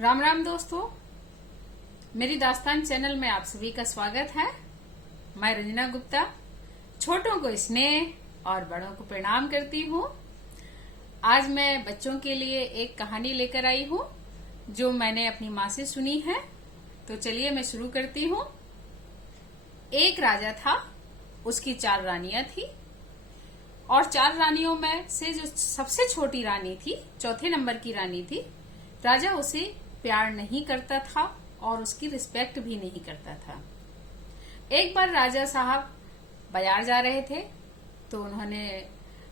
राम राम दोस्तों, मेरी दास्तान चैनल में आप सभी का स्वागत है। मैं रंजना गुप्ता छोटों को स्नेह और बड़ों को प्रणाम करती हूँ। आज मैं बच्चों के लिए एक कहानी लेकर आई हूँ जो मैंने अपनी माँ से सुनी है। तो चलिए मैं शुरू करती हूँ। एक राजा था, उसकी 4 रानियां थी और 4 रानियों में से जो सबसे छोटी रानी थी, चौथे नंबर की रानी थी, राजा उसे प्यार नहीं करता था और उसकी रिस्पेक्ट भी नहीं करता था। एक बार राजा साहब बाजार जा रहे थे तो उन्होंने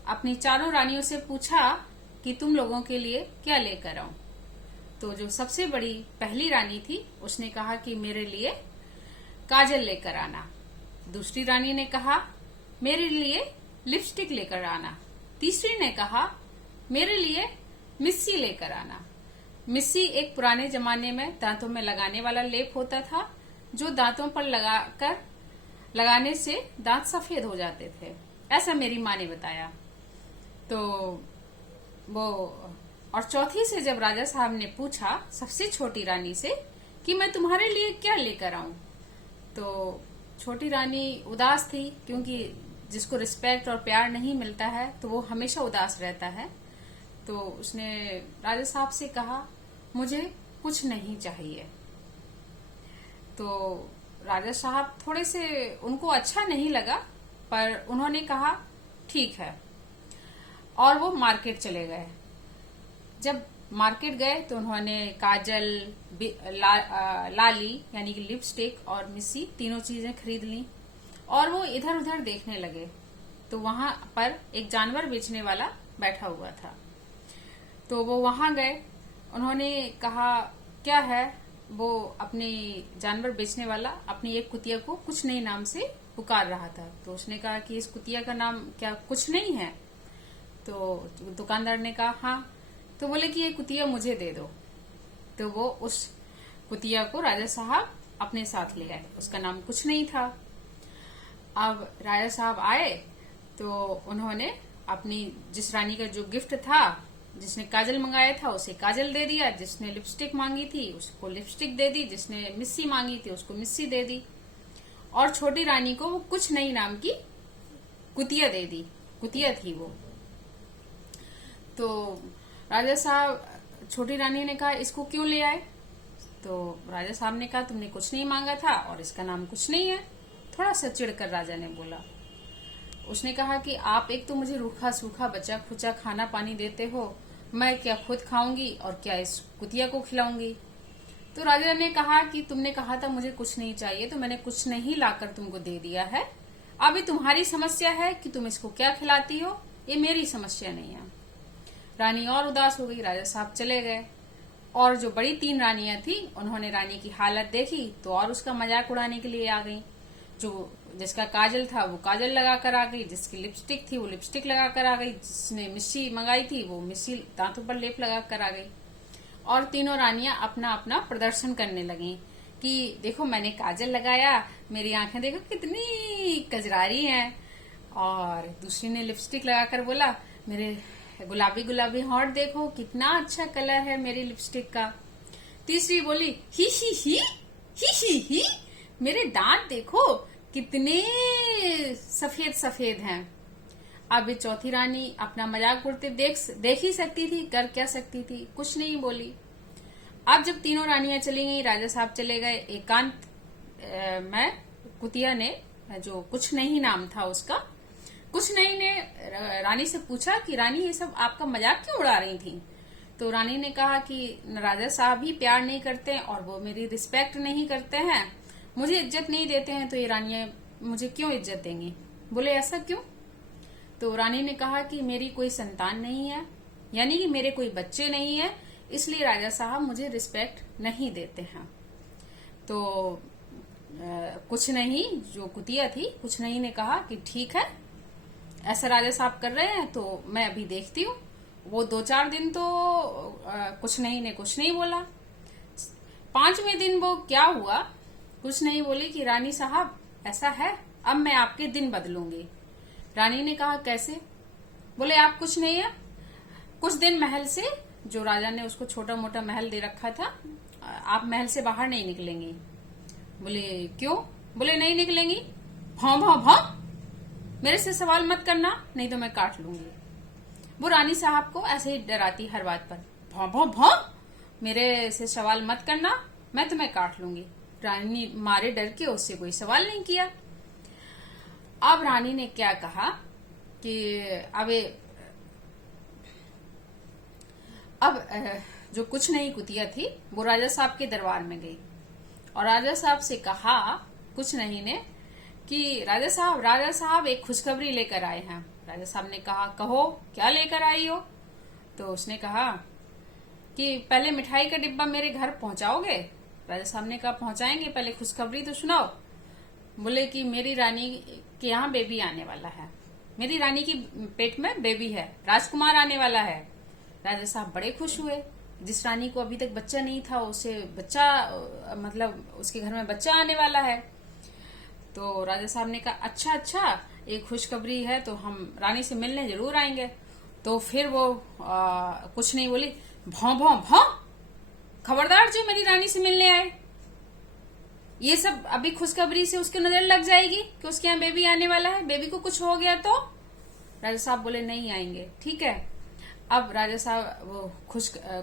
अपनी 4 रानियों से पूछा कि तुम लोगों के लिए क्या लेकर आऊं। तो जो सबसे बड़ी पहली रानी थी उसने कहा कि मेरे लिए काजल लेकर आना। दूसरी रानी ने कहा मेरे लिए लिपस्टिक लेकर आना। तीसरी ने कहा मेरे लिए मिस्सी लेकर आना। मिस्सी एक पुराने जमाने में दांतों में लगाने वाला लेप होता था जो दांतों पर लगाने से दांत सफेद हो जाते थे, ऐसा मेरी माँ ने बताया। तो वो और चौथी से जब राजा साहब ने पूछा सबसे छोटी रानी से कि मैं तुम्हारे लिए क्या लेकर आऊं, तो छोटी रानी उदास थी, क्योंकि जिसको रिस्पेक्ट और प्यार नहीं मिलता है तो वो हमेशा उदास रहता है। तो उसने राजा साहब से कहा मुझे कुछ नहीं चाहिए। तो राजा साहब थोड़े से उनको अच्छा नहीं लगा, पर उन्होंने कहा ठीक है, और वो मार्केट चले गए। जब मार्केट गए तो उन्होंने काजल, लाली यानी कि लिपस्टिक और मिस्सी तीनों चीजें खरीद ली और वो इधर उधर देखने लगे। तो वहां पर एक जानवर बेचने वाला बैठा हुआ था, तो वो वहां गए। उन्होंने कहा क्या है। वो अपने जानवर बेचने वाला अपनी एक कुतिया को कुछ नहीं नाम से पुकार रहा था। तो उसने कहा कि इस कुतिया का नाम क्या कुछ नहीं है। तो दुकानदार ने कहा हाँ। तो बोले कि ये कुतिया मुझे दे दो। तो वो उस कुतिया को राजा साहब अपने साथ ले आए। उसका नाम कुछ नहीं था। अब राजा साहब आए तो उन्होंने अपनी जिस रानी का जो गिफ्ट था, जिसने काजल मंगाया था उसे काजल दे दिया, जिसने लिपस्टिक मांगी थी उसको लिपस्टिक दे दी, जिसने मिस्सी मांगी थी उसको मिस्सी दे दी, और छोटी रानी को वो कुछ नहीं नाम की कुतिया दे दी। कुतिया थी वो। तो राजा साहब, छोटी रानी ने कहा इसको क्यों ले आए। तो राजा साहब ने कहा तुमने कुछ नहीं मांगा था और इसका नाम कुछ नहीं है। थोड़ा सा चिढ़कर राजा ने बोला। उसने कहा कि आप एक तो मुझे रूखा सूखा बचा खुचा खाना पानी देते हो, मैं क्या खुद खाऊंगी और क्या इस कुतिया को खिलाऊंगी। तो राजा ने कहा कि तुमने कहा था मुझे कुछ नहीं चाहिए, तो मैंने कुछ नहीं लाकर तुमको दे दिया है। अभी तुम्हारी समस्या है कि तुम इसको क्या खिलाती हो, ये मेरी समस्या नहीं है। रानी और उदास हो गई। राजा साहब चले गए और जो बड़ी 3 रानियां थी उन्होंने रानी की हालत देखी तो और उसका मजाक उड़ाने के लिए आ गई। जो जिसका काजल था वो काजल लगा कर आ गई, जिसकी लिपस्टिक थी वो लिपस्टिक लगा कर आ गई, जिसने मिस्सी मंगाई थी वो मिस्सी दांतों पर लेप लगा कर आ गई। और तीनों रानियां अपना अपना प्रदर्शन करने लगी कि देखो मैंने काजल लगाया, मेरी आंखें देखो कितनी कजरारी हैं। और दूसरी ने लिपस्टिक लगाकर बोला मेरे गुलाबी गुलाबी होंठ देखो कितना अच्छा कलर है मेरी लिपस्टिक का। तीसरी बोली ही ही ही ही ही ही, मेरे दांत देखो कितने सफेद सफेद हैं। अब ये चौथी रानी अपना मजाक उड़ते देख ही सकती थी, कर क्या सकती थी, कुछ नहीं बोली। अब जब तीनों रानियां चली गई, राजा साहब चले गए। एकांत में कुतिया ने, जो कुछ नहीं नाम था उसका, कुछ नहीं ने रानी से पूछा कि रानी ये सब आपका मजाक क्यों उड़ा रही थी। तो रानी ने कहा कि राजा साहब ही प्यार नहीं करते और वो मेरी रिस्पेक्ट नहीं करते हैं, मुझे इज्जत नहीं देते हैं, तो ये रानियां मुझे क्यों इज्जत देंगी। बोले ऐसा क्यों। तो रानी ने कहा कि मेरी कोई संतान नहीं है, यानी कि मेरे कोई बच्चे नहीं है, इसलिए राजा साहब मुझे रिस्पेक्ट नहीं देते हैं। तो कुछ नहीं, जो कुतिया थी कुछ नहीं ने कहा कि ठीक है, ऐसा राजा साहब कर रहे हैं तो मैं अभी देखती हूँ। वो 2-4 दिन तो कुछ नहीं ने कुछ नहीं बोला। 5वें दिन वो क्या हुआ, कुछ नहीं बोली कि रानी साहब ऐसा है, अब मैं आपके दिन बदलूंगी। रानी ने कहा कैसे। बोले आप कुछ नहीं है, कुछ दिन महल से जो राजा ने उसको छोटा मोटा महल दे रखा था, आप महल से बाहर नहीं निकलेंगी। बोले क्यों? बोले नहीं निकलेंगी। भौं भौं भौं, मेरे से सवाल मत करना नहीं तो मैं काट लूंगी। वो रानी साहब को ऐसे ही डराती हर बात पर, भौं भौं भौं, मेरे से सवाल मत करना मैं तुम्हें काट लूंगी। रानी मारे डर के उससे कोई सवाल नहीं किया। अब रानी ने क्या कहा कि अब जो कुछ नहीं कुतिया थी वो राजा साहब के दरबार में गई और राजा साहब से कहा कुछ नहीं ने कि राजा साहब एक खुशखबरी लेकर आए हैं। राजा साहब ने कहा कहो क्या लेकर आई हो? तो उसने कहा कि पहले मिठाई का डिब्बा मेरे घर पहुंचाओगे? राजा साहब ने कहा पहुंचाएंगे, पहले खुशखबरी तो सुनाओ। बोले कि मेरी रानी के यहाँ बेबी आने वाला है, मेरी रानी की पेट में बेबी है, राजकुमार आने वाला है। राजा साहब बड़े खुश हुए। जिस रानी को अभी तक बच्चा नहीं था उसे बच्चा, मतलब उसके घर में बच्चा आने वाला है। तो राजा साहब ने कहा अच्छा, एक खुशखबरी है तो हम रानी से मिलने जरूर आएंगे। तो फिर वो कुछ नहीं बोली, भौं भौं भौं, खबरदार जो मेरी रानी से मिलने आए। ये सब अभी खुशखबरी से उसकी नजर लग जाएगी कि उसके यहाँ बेबी आने वाला है, बेबी को कुछ हो गया तो। राजा साहब बोले नहीं आएंगे, ठीक है। अब राजा साहब वो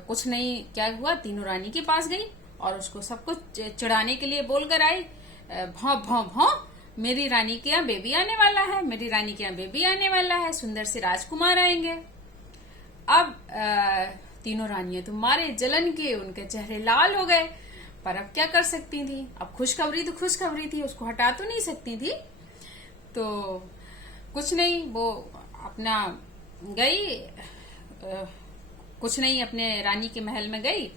कुछ नहीं क्या हुआ, तीनों रानी के पास गई और उसको सब कुछ चिढ़ाने के लिए बोलकर आई, भौं भौं भौं, मेरी रानी के यहाँ बेबी आने वाला है, मेरी रानी के यहाँ बेबी आने वाला है, सुंदर से राजकुमार आएंगे। अब तीनों रानियां तो मारे जलन के, उनके चेहरे लाल हो गए, पर अब क्या कर सकती थी? अब खुशखबरी तो खुशखबरी थी, उसको हटा तो नहीं सकती थी। तो कुछ नहीं, वो अपना गई, कुछ नहीं अपने रानी के महल में गई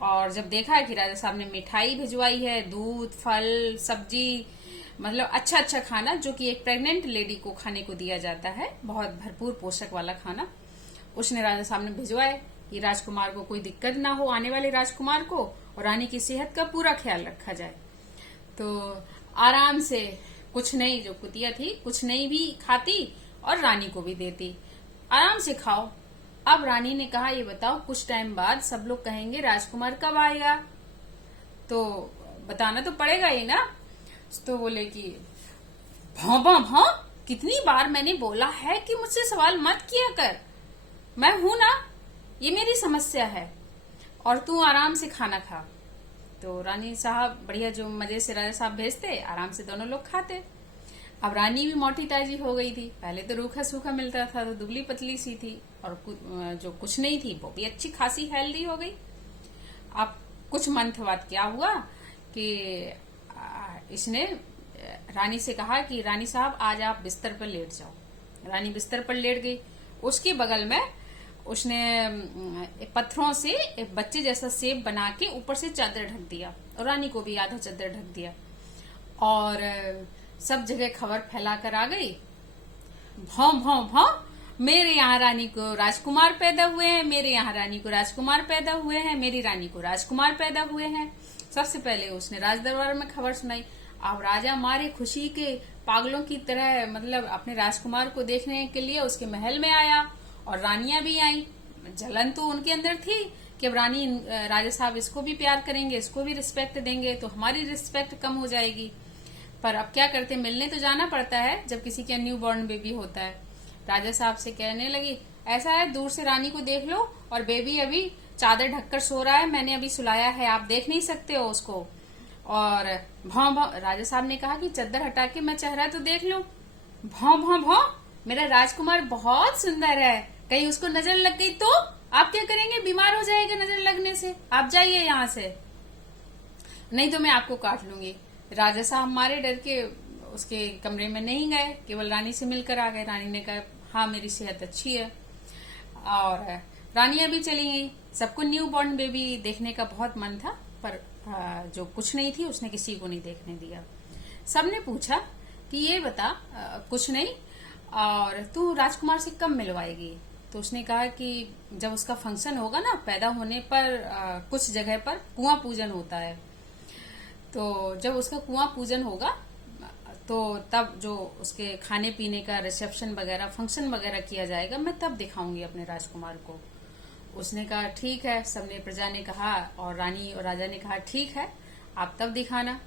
और जब देखा कि राजा साहब ने मिठाई भिजवाई है, दूध, फल, सब्जी, मतलब अच्छा खाना जो कि एक प्रेग्नेंट लेडी को खाने को दिया जाता है, बहुत भरपूर पोषक वाला खाना, उसने राजा साहब ने भिजवाए कि राजकुमार को कोई दिक्कत ना हो, आने वाले राजकुमार को, और रानी की सेहत का पूरा ख्याल रखा जाए। तो आराम से कुछ नहीं, जो कुतिया थी कुछ नहीं भी खाती और रानी को भी देती, आराम से खाओ। अब रानी ने कहा ये बताओ कुछ टाइम बाद सब लोग कहेंगे राजकुमार कब आएगा, तो बताना तो पड़ेगा ही ना। तो बोले कि भौं भौं भौं, कितनी बार मैंने बोला है कि मुझसे सवाल मत किया कर, मैं हूं ना, ये मेरी समस्या है और तू आराम से खाना खा। तो रानी साहब बढ़िया, जो मजे से राजा साहब भेजते, आराम से दोनों लोग खाते। अब रानी भी मोटी ताजी हो गई थी, पहले तो रूखा सूखा मिलता था तो दुबली पतली सी थी, और जो कुछ नहीं थी वो भी अच्छी खासी हेल्दी हो गई। अब कुछ मंथ बाद क्या हुआ कि इसने रानी से कहा कि रानी साहब आज आप बिस्तर पर लेट जाओ। रानी बिस्तर पर लेट गई, उसके बगल में उसने पत्थरों से एक बच्चे जैसा सेब बना के ऊपर से चादर ढक दिया और रानी को भी आधा चादर ढक दिया, और सब जगह खबर फैला कर आ गई, भौं भौं भौं, मेरे यहाँ रानी को राजकुमार पैदा हुए हैं, मेरे यहाँ रानी को राजकुमार पैदा हुए हैं, मेरी रानी को राजकुमार पैदा हुए हैं। सबसे पहले उसने राज दरबार में खबर सुनाई। अब राजा मारे खुशी के पागलों की तरह, मतलब अपने राजकुमार को देखने के लिए उसके महल में आया, और रानियां भी आई। जलन तो उनके अंदर थी कि अब रानी, राजा साहब इसको भी प्यार करेंगे, इसको भी रिस्पेक्ट देंगे तो हमारी रिस्पेक्ट कम हो जाएगी। पर अब क्या करते, मिलने तो जाना पड़ता है जब किसी के न्यू बॉर्न बेबी होता है। राजा साहब से कहने लगी, ऐसा है दूर से रानी को देख लो, और बेबी अभी चादर ढककर सो रहा है, मैंने अभी सुलाया है, आप देख नहीं सकते हो उसको। और भौं भौं, राजा साहब ने कहा कि चादर हटा के मैं चेहरा तो देख लूं। भौं भौं भौं, मेरा राजकुमार बहुत सुंदर है, कहीं उसको नजर लग गई तो आप क्या करेंगे, बीमार हो जाएगा नजर लगने से, आप जाइए यहाँ से, नहीं तो मैं आपको काट लूंगी। राजा साहब मारे डर के उसके कमरे में नहीं गए, केवल रानी से मिलकर आ गए। रानी ने कहा हाँ मेरी सेहत अच्छी है, और रानियां भी चली गई। सबको न्यू बॉर्न बेबी देखने का बहुत मन था, पर जो कुछ नहीं थी उसने किसी को नहीं देखने दिया। सबने पूछा कि ये बता, कुछ नहीं, और तू राजकुमार से कब मिलवाएगी? तो उसने कहा कि जब उसका फंक्शन होगा ना, पैदा होने पर कुछ जगह पर कुआं पूजन होता है, तो जब उसका कुआं पूजन होगा तो तब जो उसके खाने पीने का रिसेप्शन वगैरह, फंक्शन वगैरह किया जाएगा, मैं तब दिखाऊंगी अपने राजकुमार को। उसने कहा ठीक है, सबने प्रजा ने कहा और रानी और राजा ने कहा ठीक है, आप तब दिखाना।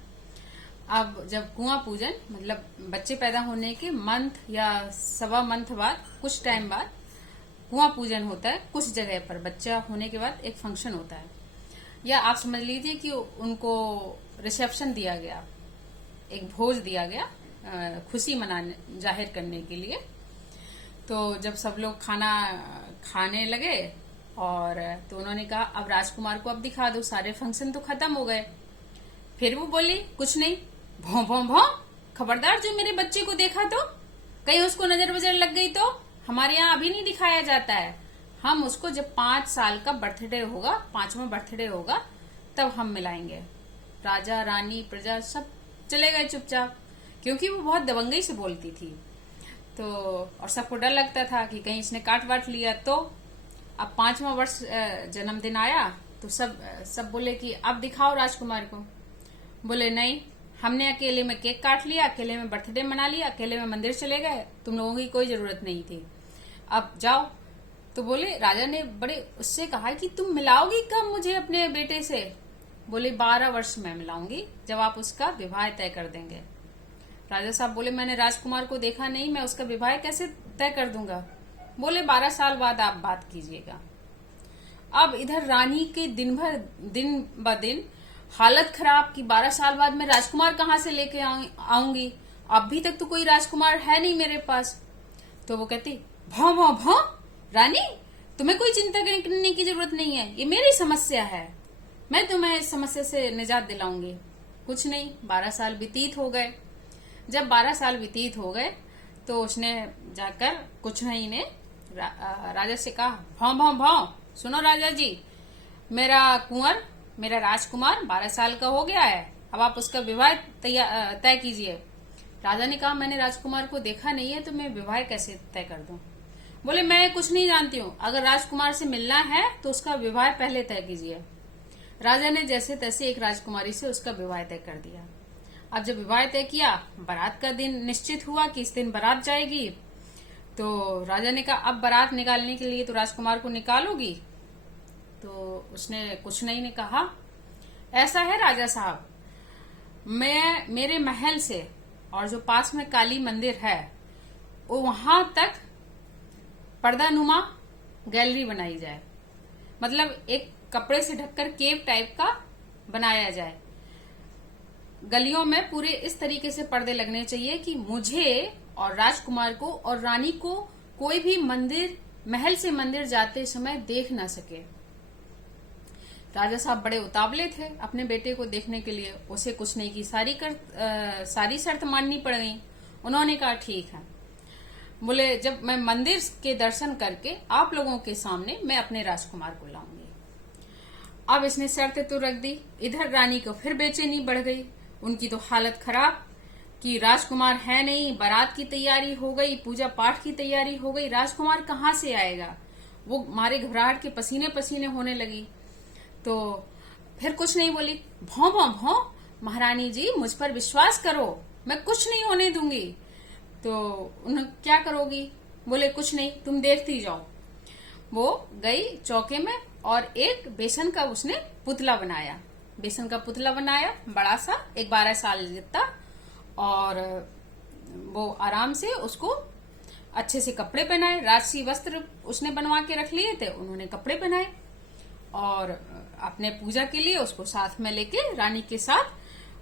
अब जब कुआं पूजन मतलब बच्चे पैदा होने के मंथ या सवा मंथ बाद, कुछ टाइम बाद कुआं पूजन होता है। कुछ जगह पर बच्चा होने के बाद एक फंक्शन होता है, या आप समझ लीजिए कि उनको रिसेप्शन दिया गया, एक भोज दिया गया खुशी मनाने जाहिर करने के लिए। तो जब सब लोग खाना खाने लगे और तो उन्होंने कहा अब राजकुमार को अब दिखा दो, सारे फंक्शन तो खत्म हो गए। फिर वो बोली कुछ नहीं, भौं भौं भौं, खबरदार जो मेरे बच्चे को देखा तो कहीं उसको नजर वजर लग गई तो, हमारे यहाँ अभी नहीं दिखाया जाता है, हम उसको जब 5 साल का बर्थडे होगा, 5वां बर्थडे होगा, तब हम मिलाएंगे। राजा रानी प्रजा सब चले गए चुपचाप, क्योंकि वो बहुत दबंगई से बोलती थी। तो और सबको डर लगता था कि कहीं इसने काट वाट लिया तो। अब 5वां वर्ष जन्मदिन आया तो सब बोले कि अब दिखाओ राजकुमार को। बोले नहीं, हमने अकेले में केक काट लिया, अकेले में बर्थडे मना लिया, अकेले में मंदिर चले गए, तुम लोगों की कोई जरूरत नहीं थी, अब जाओ। तो बोले राजा ने बड़े उससे कहा कि तुम मिलाओगी कब मुझे अपने बेटे से? बोले 12 वर्ष में मिलाऊंगी, जब आप उसका विवाह तय कर देंगे। राजा साहब बोले मैंने राजकुमार को देखा नहीं, मैं उसका विवाह कैसे तय कर दूंगा? बोले 12 साल बाद आप बात कीजिएगा। अब इधर रानी के दिन ब दिन हालत खराब कि 12 साल बाद मैं राजकुमार कहाँ से लेके आऊंगी, अभी तक तो कोई राजकुमार है नहीं मेरे पास। तो वो कहती भौं भौं भौं, रानी तुम्हें कोई चिंता करने की जरूरत नहीं है, ये मेरी समस्या है, मैं तुम्हें इस समस्या से निजात दिलाऊंगी। कुछ नहीं, 12 साल व्यतीत हो गए। जब 12 साल व्यतीत हो गए तो उसने जाकर कुछ नहीं ने राजा से कहा भौं भौं भौं, सुनो राजा जी, मेरा कुंवर, मेरा राजकुमार 12 साल का हो गया है, अब आप उसका विवाह तय कीजिए। राजा ने कहा मैंने राजकुमार को देखा नहीं है तो मैं विवाह कैसे तय कर दूं? बोले मैं कुछ नहीं जानती हूँ, अगर राजकुमार से मिलना है तो उसका विवाह पहले तय कीजिए। राजा ने जैसे तैसे एक राजकुमारी से उसका विवाह तय कर दिया। अब जब विवाह तय किया, बारात का दिन निश्चित हुआ कि इस दिन बारात जाएगी। तो राजा ने कहा अब बारात निकालने के लिए तो राजकुमार को निकालोगी? तो उसने कुछ नहीं ने कहा ऐसा है राजा साहब, मैं मेरे महल से और जो पास में काली मंदिर है वो वहां तक पर्दानुमा गैलरी बनाई जाए, मतलब एक कपड़े से ढककर केव टाइप का बनाया जाए। गलियों में पूरे इस तरीके से पर्दे लगने चाहिए कि मुझे और राजकुमार को और रानी को कोई भी महल से मंदिर जाते समय देख ना सके। राजा साहब बड़े उतावले थे अपने बेटे को देखने के लिए, उसे कुछ नहीं की सारी शर्त माननी पड़ गई। उन्होंने कहा ठीक है। बोले जब मैं मंदिर के दर्शन करके आप लोगों के सामने मैं अपने राजकुमार को लाऊंगी। अब इसने शर्त तो रख दी। इधर रानी को फिर बेचैनी बढ़ गई, उनकी तो हालत खराब कि राजकुमार है नहीं, बारात की तैयारी हो गई, पूजा पाठ की तैयारी हो गई, राजकुमार कहाँ से आएगा? वो मारे घबराहट के पसीने पसीने होने लगी। तो फिर कुछ नहीं बोली, भौं भौं भौं, महारानी जी मुझ पर विश्वास करो, मैं कुछ नहीं होने दूंगी। तो उन्हें क्या करोगी? बोले कुछ नहीं, तुम देखती जाओ। वो गई चौके में और एक बेसन का उसने पुतला बनाया, बेसन का पुतला बनाया बड़ा सा, एक 12 साल जितना, और वो आराम से उसको अच्छे से कपड़े पहनाए, राजसी वस्त्र उसने बनवा के रख लिए थे, उन्होंने कपड़े पहनाए और अपने पूजा के लिए उसको साथ में लेके रानी के साथ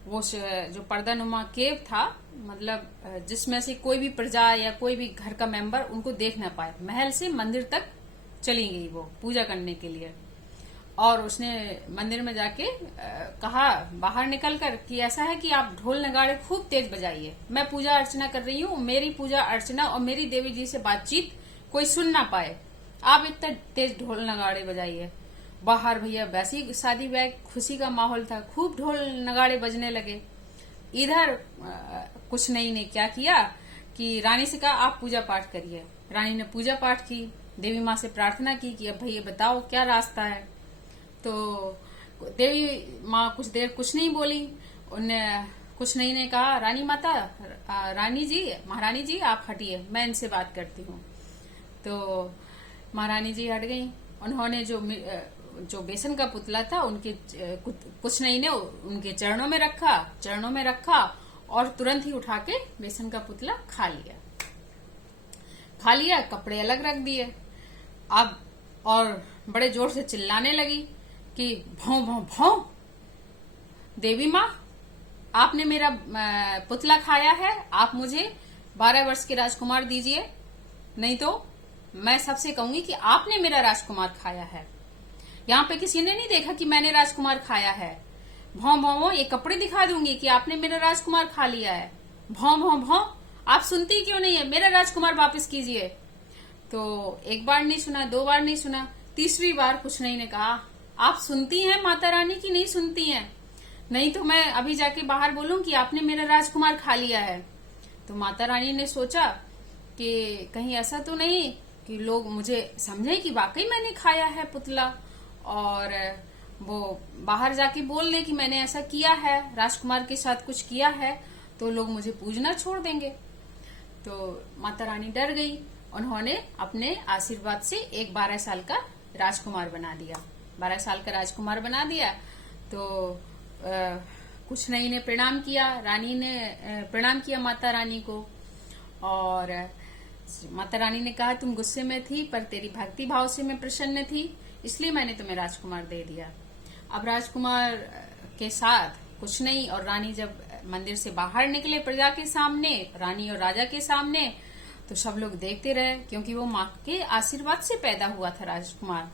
वो जो पर्दानुमा केव था, मतलब जिसमें से कोई भी प्रजा या कोई भी घर का मेंबर उनको देख ना पाए, महल से मंदिर तक चली गई वो पूजा करने के लिए। और उसने मंदिर में जाके कहा बाहर निकलकर कि ऐसा है कि आप ढोल नगाड़े खूब तेज बजाइए, मैं पूजा अर्चना कर रही हूँ, मेरी पूजा अर्चना और मेरी देवी जी से बातचीत कोई सुन ना पाए, आप इतना तेज ढोल नगाड़े बजाइए। बाहर भैया वैसी शादी ब्याह खुशी का माहौल था, खूब ढोल नगाड़े बजने लगे। इधर कुछ नहीं ने क्या किया कि रानी से कहा आप पूजा पाठ करिए। रानी ने पूजा पाठ की, देवी माँ से प्रार्थना की कि अब भैया बताओ क्या रास्ता है। तो देवी माँ कुछ देर कुछ नहीं बोली, उनने कुछ नहीं ने कहा रानी माता, रानी जी, महारानी जी आप हटिए, मैं इनसे बात करती हूँ। तो महारानी जी हट गई उन्होंने जो बेसन का पुतला था उनके कुछ नहीं ने उनके चरणों में रखा और तुरंत ही उठा के बेसन का पुतला खा लिया, कपड़े अलग रख दिए। अब और बड़े जोर से चिल्लाने लगी कि भौं भौं भौं, देवी माँ आपने मेरा पुतला खाया है, आप मुझे 12 वर्ष के राजकुमार दीजिए, नहीं तो मैं सबसे कहूंगी कि आपने मेरा राजकुमार खाया है। यहाँ पे किसी ने नहीं देखा कि मैंने राजकुमार खाया है। भौं भौं भौं, ये कपड़े दिखा दूंगी कि आपने मेरा राजकुमार खा लिया है। भौं भौं भौं, आप सुनती क्यों नहीं है, मेरा राजकुमार वापस कीजिए। तो एक बार नहीं सुना, 2 बार नहीं सुना, तीसरी बार कुछ नहीं ने कहा, आप सुनती हैं माता रानी की नहीं सुनती हैं, नहीं तो मैं अभी जाके बाहर बोलूं कि आपने मेरा राजकुमार खा लिया है। तो माता रानी ने सोचा कि कहीं ऐसा तो नहीं कि लोग मुझे समझे कि वाकई मैंने खाया है पुतला, और वो बाहर जाके बोल ले कि मैंने ऐसा किया है, राजकुमार के साथ कुछ किया है, तो लोग मुझे पूजना छोड़ देंगे। तो माता रानी डर गई। उन्होंने अपने आशीर्वाद से एक 12 साल का राजकुमार बना दिया। 12 साल का राजकुमार बना दिया। तो कुछ नहीं ने प्रणाम किया, रानी ने प्रणाम किया माता रानी को, और माता रानी ने कहा तुम गुस्से में थी पर तेरी भक्ति भाव से मैं प्रसन्न थी, इसलिए मैंने तुम्हें राजकुमार दे दिया। अब राजकुमार के साथ कुछ नहीं, और रानी जब मंदिर से बाहर निकले प्रजा के सामने, रानी और राजा के सामने, तो सब लोग देखते रहे, क्योंकि वो माँ के आशीर्वाद से पैदा हुआ था राजकुमार,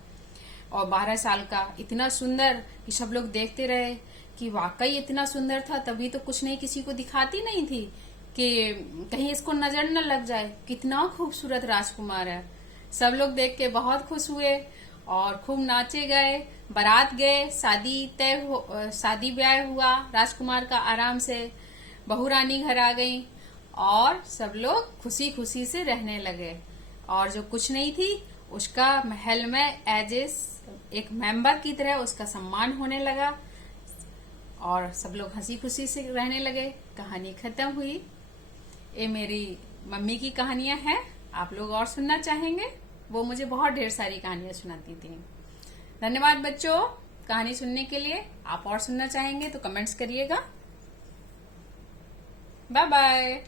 और 12 साल का इतना सुंदर कि सब लोग देखते रहे कि वाकई इतना सुंदर था। तभी तो कुछ नहीं किसी को दिखाती नहीं थी कि कहीं इसको नजर न लग जाए, कितना खूबसूरत राजकुमार है। सब लोग देख के बहुत खुश हुए और खूब नाचे गए, बारात गए, शादी ब्याह हुआ राजकुमार का आराम से, बहू रानी घर आ गई और सब लोग खुशी खुशी से रहने लगे। और जो कुछ नहीं थी उसका महल में एज एक मेंबर की तरह उसका सम्मान होने लगा और सब लोग हंसी खुशी से रहने लगे। कहानी खत्म हुई। ये मेरी मम्मी की कहानियां हैं। आप लोग और सुनना चाहेंगे? वो मुझे बहुत ढेर सारी कहानियां सुनाती थी। धन्यवाद बच्चों कहानी सुनने के लिए। आप और सुनना चाहेंगे तो कमेंट्स करिएगा। Bye bye.